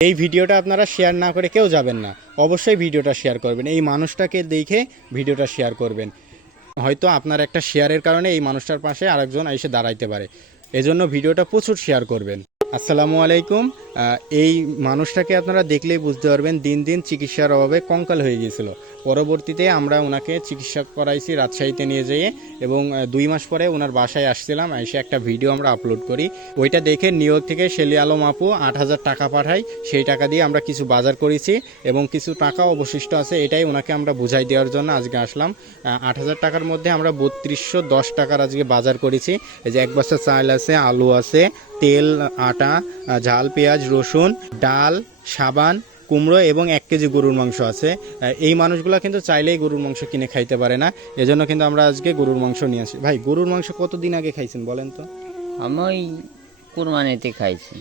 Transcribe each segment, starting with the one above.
এই ভিডিওটা আপনারা শেয়ার না করে কেউ যাবেন না। অবশ্যই ভিডিওটা শেয়ার করবেন। এই মানুষটাকে দেখে ভিডিওটা শেয়ার করবেন। হয়তো আপনার একটা শেয়ারের কারণে এই মানুষটার পাশে আরেকজন এসে দাঁড়াইতে পারে। এজন্য ভিডিওটা প্রচুর শেয়ার করবেন। আসসালামু আলাইকুম। এই মানুষটাকে আপনারা দেখলেই বুঝতে পারবেন, দিন দিন চিকিৎসার অভাবে কঙ্কাল হয়ে গিয়েছিল। পরবর্তীতে আমরা ওনাকে চিকিৎসা করাইছি রাজশাহীতে নিয়ে যেয়ে এবং দুই মাস পরে ওনার বাসায় আসছিলাম, এসে একটা ভিডিও আমরা আপলোড করি। ওইটা দেখে নিউ ইয়র্ক থেকে শেলি আলম আপু আট হাজার টাকা পাঠাই সেই টাকা দিয়ে আমরা কিছু বাজার করেছি এবং কিছু টাকা অবশিষ্ট আছে, এটাই ওনাকে আমরা বুঝাই দেওয়ার জন্য আজকে আসলাম। আট হাজার টাকার মধ্যে আমরা বত্রিশশো দশ টাকার আজকে বাজার করেছি। এই যে এক বস্তা চাল আছে, আলু আছে, তেল আটা আহ, ঝাল পেঁয়াজ রসুন ডাল সাবান কুমড়ো এবং এক কেজি গরুর মাংস আছে। এই মানুষগুলো কিন্তু চাইলেই গরুর মাংস কিনে খাইতে পারে না। এজন্য কিন্তু আমরা আজকে গরুর মাংস নিয়ে আসি। ভাই গরুর মাংস কতদিন আগে খাইছেন বলেন তো? আমি ওই কুরবানিতে খাইছি।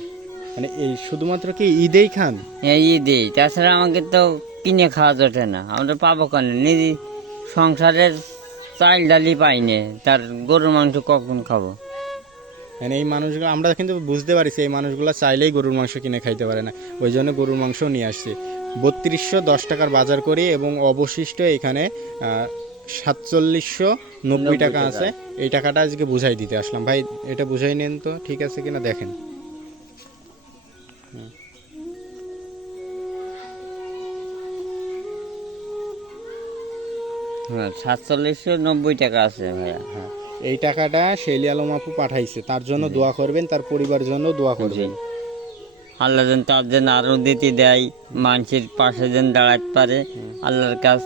মানে এই শুধুমাত্র কি ঈদেই খান? হ্যাঁ ঈদেই। তাছাড়া আমাকে তো কিনে খাওয়া জোটে না। আমরা পাবো কেন? নিজে সংসারের চাল ডালি পাইনি তার গরুর মাংস কখন খাব? মানে এই মানুষগুলো আমরা কিন্তু বুঝতে পারছি এই মানুষগুলো চাইলেই গরুর মাংস কিনে খাইতে পারে না। ওই জন্য গরুর মাংস নিয়ে আসছি। বত্রিশশো দশ টাকার বাজার করি এবং অবশিষ্ট এখানে সাতচল্লিশশো নব্বই টাকা আছে। এই টাকাটা আজকে বুঝাই দিতে আসলাম। ভাই এটা বুঝাই নেন তো ঠিক আছে কিনা দেখেন। হ্যাঁ সাতচল্লিশশো নব্বই টাকা আছে ভাইয়া হ্যাঁ। এই টাকাটা শেলি আলম আপু পাঠাইছে। তার জন্য দোয়া করবেন তার পরিবার জন্য দোয়া করবেন। আল্লাহ যেন তার যেন আরও দিতে দেয় মানুষের পাশে যেন দাঁড়াতে পারে আল্লাহর কাছ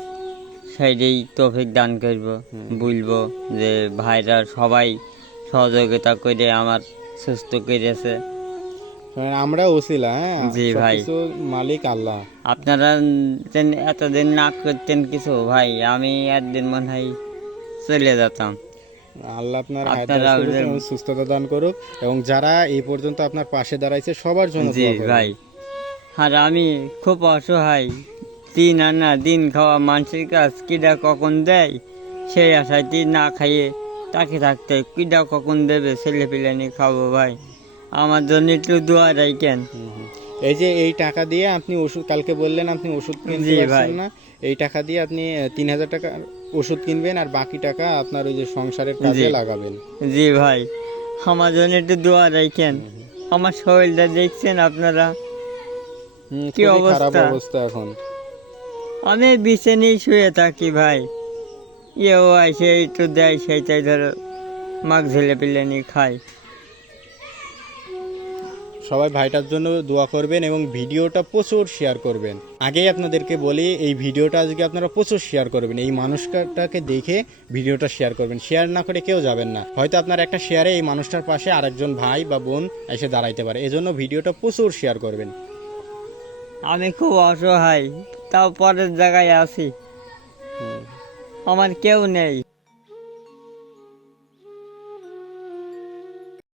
সাইডেই তৌফিক দান করব বলব যে ভাইরা সবাই সহযোগিতা করে আমার সুস্থ করেছে। আমরা ওসিলা হ্যাঁ? জি ভাই। মালিক আল্লাহ। আপনারা যেন এতদিন না করতেন কিছু ভাই আমি একদিন মনে হয় চলে যেতাম। আল্লাহ আপনার সুস্থতা দান করুক এবং যারা এই পর্যন্ত আপনার পাশে দাঁড়াইছে সবার জন্য জি ভাই। আর আমি খুব অসহায়। দিন আনা দিন খাওয়া মানুষের কাছ কিডা কখন দেয় সেই আশায় দিন না খাইয়ে তাকে থাকতে কিডা কখন দেবে ছেলে পিলে নিয়ে খাব ভাই। আমার জন্য একটু দোয়া রাখেন। হুম, হুম। এই যে এই টাকা দিয়ে আপনি ওষুধ কালকে বললেন আপনি ওষুধ কিনতে পারছেন ভাই। না। এই টাকা দিয়ে আপনি তিন হাজার টাকা ওষুধ কিনবেন আর বাকি টাকা আপনার ওই যে সংসারের কাজে লাগাবেন। জি ভাই আমার জন্য একটু দোয়া রাখেন। আমার শরীরটা দেখছেন আপনারা? কি খারাপ অবস্থা? অবস্থা এখন। আমি বিছানেই শুয়ে থাকি ভাই। ও আসে একটু দেয় সেইটাই ধরো মাছ ঝেলে পেলে নিয়ে খাই সবাই ভাইটার জন্য দোয়া করবেন এবং ভিডিওটা প্রচুর শেয়ার করবেন। আগেই আপনাদেরকে বলি, এই ভিডিওটা আজকে আপনারা প্রচুর শেয়ার করবেন। এই মানুষটাকে দেখে ভিডিওটা শেয়ার করবেন। শেয়ার না করে কেউ যাবেন না। হয়তো আপনার একটা শেয়ারে এই মানুষটার পাশে আরেকজন ভাই বা বোন এসে দাঁড়াইতে পারে। এজন্য ভিডিওটা প্রচুর শেয়ার করবেন। আমি খুব অসহায়, তাও পরের জায়গায় আছি। আমার কেউ নেই।